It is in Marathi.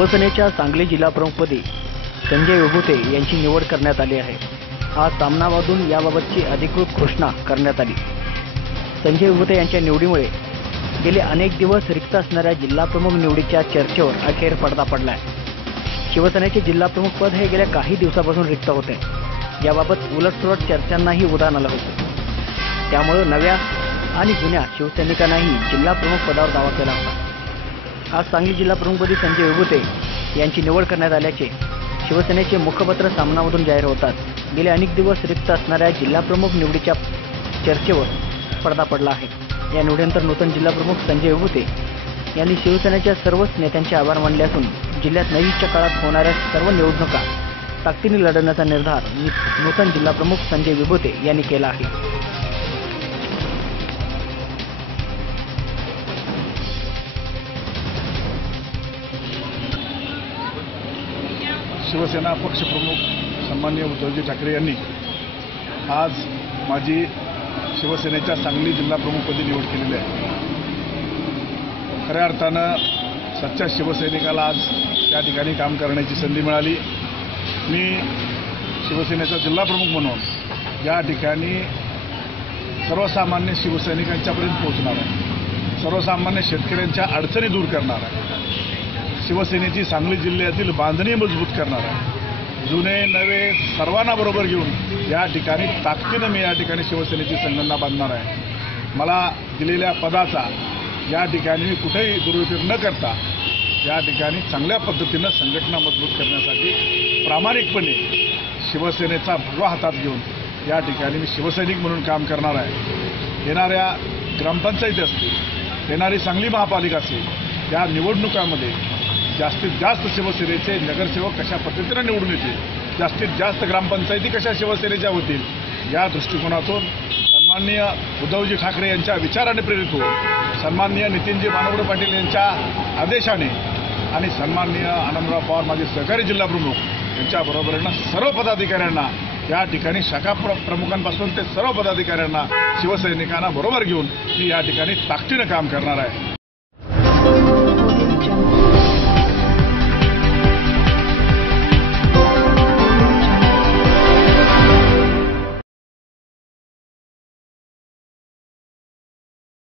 शिवसेनेच्या सांगली जिल्हाप्रमुखपदी संजय विभूते यांची निवड करण्यात आली आहे। आज सामनामधून याबाबतची अधिकृत घोषणा करण्यात आली। संजय विभूते यांच्या निवडीमुळे गेले अनेक दिवस रिक्त असणाऱ्या जिल्हाप्रमुख निवडीच्या चर्चेवर अखेर पडदा पडला आहे। शिवसेनेचे जिल्हाप्रमुखपद हे गेल्या काही दिवसापासून रिक्त होते। याबाबत उलटसुलट चर्चांनाही उधाण आलं होतं। त्यामुळे नव्या आणि जुन्या शिवसैनिकांनाही जिल्हाप्रमुख पदावर दावा केला होता। आज सांगली जिल्हाप्रमुखपदी संजय विभूते यांची निवड करण्यात आल्याचे शिवसेनेचे मुखपत्र सामनामधून जाहीर होतात। गेले अनेक दिवस रिक्त असणाऱ्या जिल्हाप्रमुख निवडीच्या चर्चेवर पडदा पडला आहे। या निवडीनंतर नूतन जिल्हाप्रमुख संजय विभूते यांनी शिवसेनेच्या सर्वच नेत्यांचे आभार मानले असून जिल्ह्यात नजीकच्या काळात होणाऱ्या सर्व निवडणुका ताकदीने लढवण्याचा निर्धार नूतन जिल्हाप्रमुख संजय विभूते यांनी केला आहे। शिवसेना पक्षप्रमुख सन्माननीय उद्धवजी ठाकरे यांनी आज माझी शिवसेनेच्या सांगली जिल्हाप्रमुखपदी निवड केलेली आहे। खऱ्या अर्थानं सच्च्या शिवसैनिकाला आज त्या ठिकाणी काम करण्याची संधी मिळाली। मी शिवसेनेचा जिल्हाप्रमुख म्हणून या ठिकाणी सर्वसामान्य शिवसैनिकांच्यापर्यंत पोहोचणार आहे। सर्वसामान्य शेतकऱ्यांच्या अडचणी दूर करणार आहे। शिवसेनेची सांगली जिल्ह्यातील बांधणी मजबूत करणार आहे। जुने नवे सर्वांना बरोबर घेऊन या ठिकाणी ताकदीनं मी या ठिकाणी शिवसेनेची संघटना बांधणार आहे। मला दिलेल्या पदाचा या ठिकाणी मी कुठेही दुरुपयोग न करता या ठिकाणी चांगल्या पद्धतीनं संघटना मजबूत करण्यासाठी प्रामाणिकपणे शिवसेनेचा भगवा हातात घेऊन या ठिकाणी मी शिवसैनिक म्हणून काम करणार आहे। येणाऱ्या ग्रामपंचायती असतील, येणारी सांगली महापालिका असेल, या निवडणुकांमध्ये जास्तीत जास्त शिवसेनेचे नगरसेवक कशा पद्धतीने निवडून येतील, जास्तीत जास्त ग्रामपंचायती कशा शिवसेनेच्या होतील, या दृष्टिकोनातून सन्माननीय उद्धवजी ठाकरे यांच्या विचाराने प्रेरित होऊन सन्माननीय नितीनजी बानवडे पाटील यांच्या आदेशाने आणि सन्माननीय आनंदराव पवार माझे सहकारी जिल्हाप्रमुख यांच्या बरोबरीनं सर्व पदाधिकाऱ्यांना या ठिकाणी शाखा प्रमुखांपासून ते सर्व पदाधिकाऱ्यांना शिवसैनिकांना बरोबर घेऊन मी या ठिकाणी ताकदीनं काम करणार आहे।